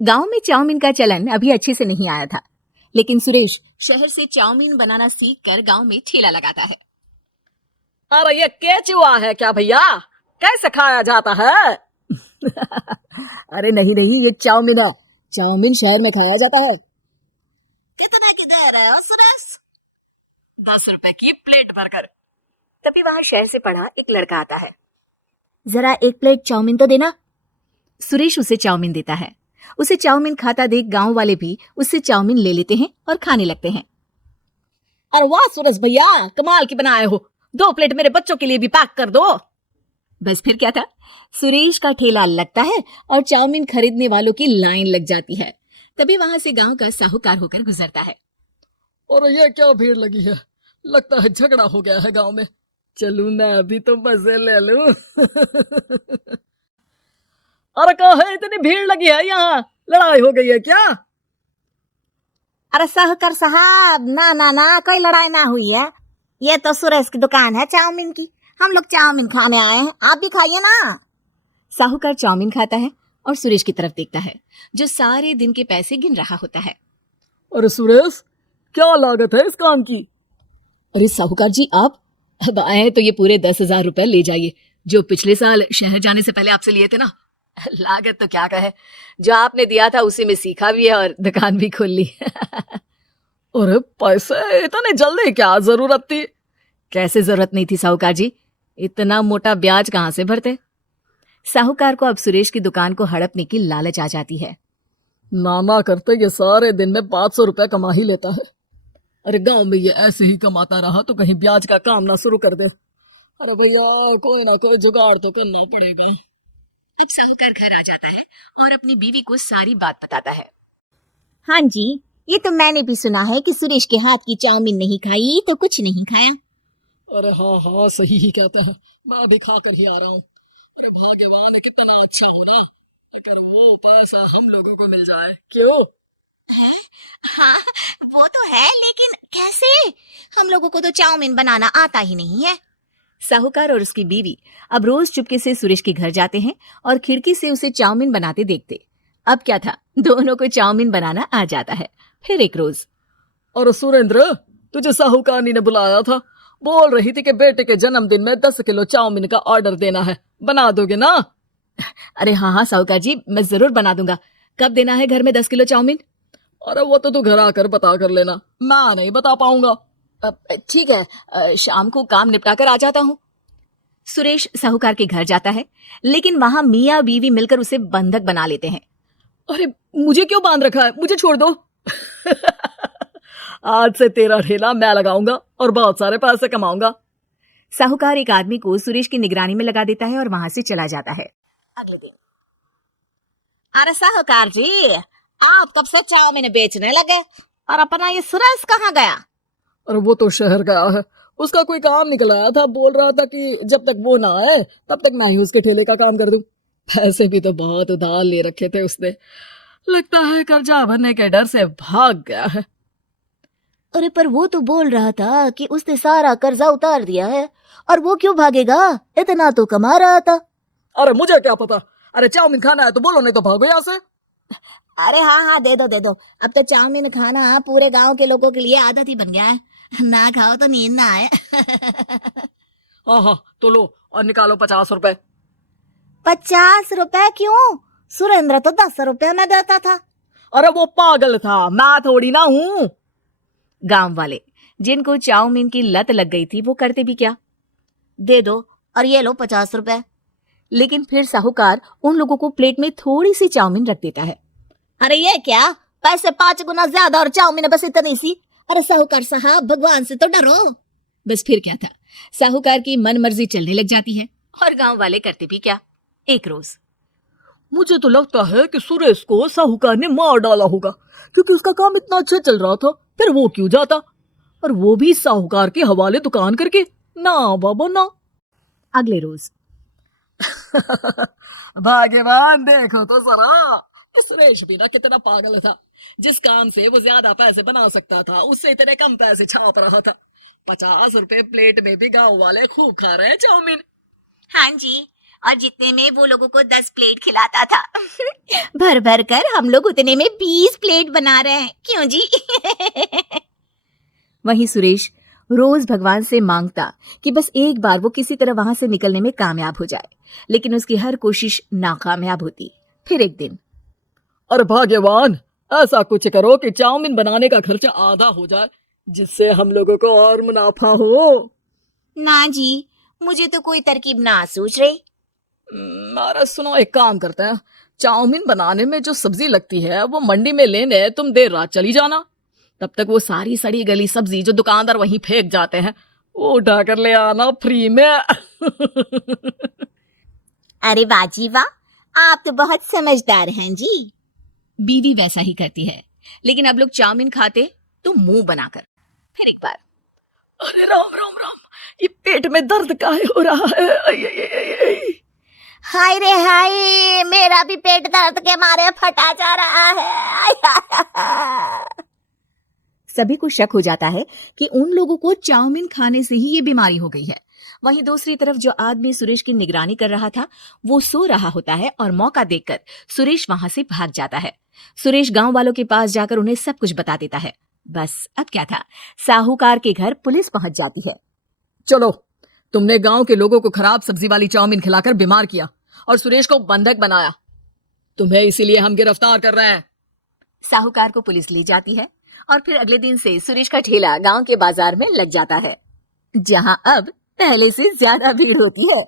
गांव में चाउमीन का चलन अभी अच्छे से नहीं आया था, लेकिन सुरेश शहर से चाउमीन बनाना सीखकर गांव में ठेला लगाता है। अरे ये केचुआ है क्या भैया? कैसे खाया जाता है? अरे नहीं नहीं, ये चाउमीन है। चाउमीन शहर में खाया जाता है। कितने की दे रहे हो सुरेश? 10 रुपए की प्लेट भरकर। तभी वहां शहर से पढ़ा एक लड़का आता है। जरा एक प्लेट चाउमीन तो देना। सुरेश उसे चाउमीन देता है। उसे चाउमीन खाता देख गांव वाले भी उससे चाउमीन ले लेते हैं और खाने लगते हैं। अरे वाह सुरेश भैया, कमाल की बनाए हो। 2 प्लेट मेरे बच्चों के लिए भी पैक कर दो। बस फिर क्या था, सुरेश का ठेला लगता है और चाउमीन खरीदने वालों की लाइन लग जाती है। तभी वहां से गांव का साहूकार होकर गुजरता है। और ये क्या भीड़ लगी है? लगता है झगड़ा हो गया है गांव में। चलूं मैं अभी तो मजे ले लूं। अरे कहे इतनी भीड़ लगी है यहाँ? लड़ाई हो गई है क्या? अरे साहूकार साहब, ना ना ना, कोई लड़ाई ना हुई है। ये तो सुरेश की दुकान है चाउमीन की। हम लोग चाउमीन खाने आए हैं, आप भी खाइए ना। साहूकार चाउमीन खाता है और सुरेश की तरफ देखता है, जो सारे दिन के पैसे गिन रहा होता है। अरे सुरेश, क्या लागत है इस काम की? अरे साहूकार जी, आप अब आए हैं तो ये पूरे 10,000 रुपए ले जाइए, जो पिछले साल शहर जाने से पहले आपसे लिए थे ना। लागत तो क्या कहे, जो आपने दिया था उसी में सीखा भी है और दुकान भी खोल ली। अरे पैसे इतने जल्दी क्या जरूरत थी? कैसे जरूरत नहीं थी साहूकार जी, इतना मोटा ब्याज कहाँ से भरते। साहूकार को अब सुरेश की दुकान को हड़पने की लालच आ जाती है। नाना करते ये सारे दिन में 500 रुपए कमा ही लेता है। अरे गांव में ये ऐसे ही कमाता रहा तो कहीं ब्याज का काम ना शुरू कर दे। अरे भैया, कोई ना कोई जुगाड़ तो करना पड़ेगा। अब साहूकार घर आ जाता है और अपनी बीवी को सारी बात बताता है। हाँ जी, ये तो मैंने भी सुना है कि सुरेश के हाथ की चाउमीन नहीं खाई तो कुछ नहीं खाया। अरे हाँ हाँ, सही ही कहते हैं। मैं भी खा कर ही आ रहा हूँ। अरे भाग्यवान कितना अच्छा हो ना, अगर वो पैसा हम लोगों को मिल जाए। क्यों? हाँ, वो तो है, लेकिन कैसे? हम लोगों को तो चाउमीन बनाना आता ही नहीं है। साहूकार और उसकी बीवी अब रोज चुपके से सुरेश के घर जाते हैं और खिड़की से उसे चाउमीन बनाते देखते। अब क्या था, दोनों को चाउमीन बनाना आ जाता है। फिर एक रोज, और सुरेंद्र, तुझे साहूकारनी ने बुलाया था। बोल रही थी कि बेटे के जन्मदिन में 10 किलो चाउमीन का ऑर्डर देना है। बना दोगे ना? अरे हाँ हाँ साहूकार जी, मैं जरूर बना दूंगा। कब देना है घर में 10 किलो चाउमीन? अरे वो तो तू घर आकर बता कर लेना, मैं नहीं बता पाऊंगा। ठीक है, शाम को काम निपटा कर आ जाता हूँ। सुरेश साहूकार के घर जाता है, लेकिन वहां मियाँ बीवी मिलकर उसे बंधक बना लेते हैं। अरे मुझे क्यों बांध रखा है? मुझे छोड़ दो। आज से तेरा ठेला मैं लगाऊंगा और बहुत सारे पैसे कमाऊंगा। साहूकार एक आदमी को सुरेश की निगरानी में लगा देता है और वहां से चला जाता है। अगले दिन, अरे साहूकार जी, आप कब से चाउमीन बेचने लगे और अपना ये सुरेश कहाँ गया? अरे वो तो शहर गया है, उसका कोई काम निकल आया था। बोल रहा था कि जब तक वो ना आए तब तक मैं ही उसके ठेले का काम कर दूं। पैसे भी तो बहुत उधार ले रखे थे उसने। लगता है कर्जा भरने के डर से भाग गया है। अरे पर वो तो बोल रहा था कि उसने सारा कर्जा उतार दिया है, और वो क्यों भागेगा? इतना तो कमा रहा था। अरे मुझे क्या पता। अरे चाउमीन खाना है तो बोलो, नहीं तो भागो यहाँ से। अरे हाँ हाँ, दे दो दे दो। अब तो चाउमीन खाना पूरे गांव के लोगों के लिए आदत ही बन गया है। ना खाओ तो नींद ना आए। हाँ हाँ, तो लो और निकालो 50 रुपए। 50 रुपए क्यों? सुरेंद्र तो 10 रुपए में देता था। अरे वो पागल था, मैं थोड़ी ना हूँ। गांव वाले, जिनको चाउमीन की लत लग गई थी, वो करते भी क्या, दे दो और ये लो 50 रुपए। लेकिन फिर साहूकार उन लोगों को प्लेट में थोड़ी सी चाउमीन रख देता है। अरे ये क्या, पैसे 5 गुना ज्यादा और चाउमीन बस इतनी सी। अरे साहूकार साहब, भगवान से तो डरो। बस फिर क्या था, साहूकार की मन मर्जी चलने लग जाती है और गांव वाले करते भी क्या। एक रोज, मुझे तो लगता है कि सुरेश को साहूकार ने मार डाला होगा, क्योंकि उसका काम इतना अच्छा चल रहा था। फिर वो क्यों जाता, और वो भी साहूकार के हवाले दुकान करके? ना बाबा ना। अगले रोज, भाग्यवान देखो तो जरा, सुरेश भी ना कितना पागल था। जिस काम से वो ज्यादा पैसे बना सकता था, उससे इतने कम पैसे छाप रहा था। 50 रुपए प्लेट में भी गांव वाले खूब खा रहे हैं चाउमीन। हाँ जी, और जितने में वो लोगों को 10 प्लेट खिलाता था। भर भर कर हम लोग उतने में 20 प्लेट बना रहे हैं, क्यों जी? वहीं सुरेश रोज भगवान से मांगता कि बस एक बार वो किसी तरह वहां से निकलने में कामयाब हो जाए, लेकिन उसकी हर कोशिश नाकामयाब होती। फिर एक दिन, अरे भाग्यवान, ऐसा कुछ करो कि चाउमीन बनाने का खर्चा आधा हो जाए, जिससे हम लोगों को और मुनाफा हो। ना जी, मुझे तो कोई तरकीब ना सूझ रही। अरे सुनो, एक काम करते हैं, चाउमीन बनाने में जो सब्जी लगती है वो मंडी में लेने तुम देर रात चली जाना। तब तक वो सारी सड़ी गली सब्जी जो दुकानदार वहीं फेंक जाते हैं वो उठा कर ले आना फ्री में। अरे वाह जी वाह, आप तो बहुत समझदार हैं जी। बीवी वैसा ही करती है, लेकिन अब लोग चाउमीन खाते तो मुंह बनाकर। फिर एक बार, अरे राम राम राम, ये पेट में दर्द काहे हो रहा है? आई, आई, आई, आई। हाय रे हाय, मेरा भी पेट दर्द के मारे फटा जा रहा है। सभी को शक हो जाता है कि उन लोगों को चाउमीन खाने से ही ये बीमारी हो गई है। वहीं दूसरी तरफ जो आदमी सुरेश की निगरानी कर रहा था वो सो रहा होता है और मौका देखकर सुरेश वहां से भाग जाता है। सुरेश गांव वालों के पास जाकर उन्हें सब कुछ बता देता है। बस अब क्या था, साहूकार के घर पुलिस पहुंच जाती है। चलो, तुमने गांव के लोगों को खराब सब्जी वाली चाउमीन खिलाकर बीमार किया और सुरेश को बंधक बनाया। तुम्हें इसीलिए हम गिरफ्तार कर रहे हैं। साहूकार को पुलिस ले जाती है और फिर अगले दिन से सुरेश का ठेला गांव के बाजार में लग जाता है, जहां अब पहले से ज्यादा भीड़ होती है।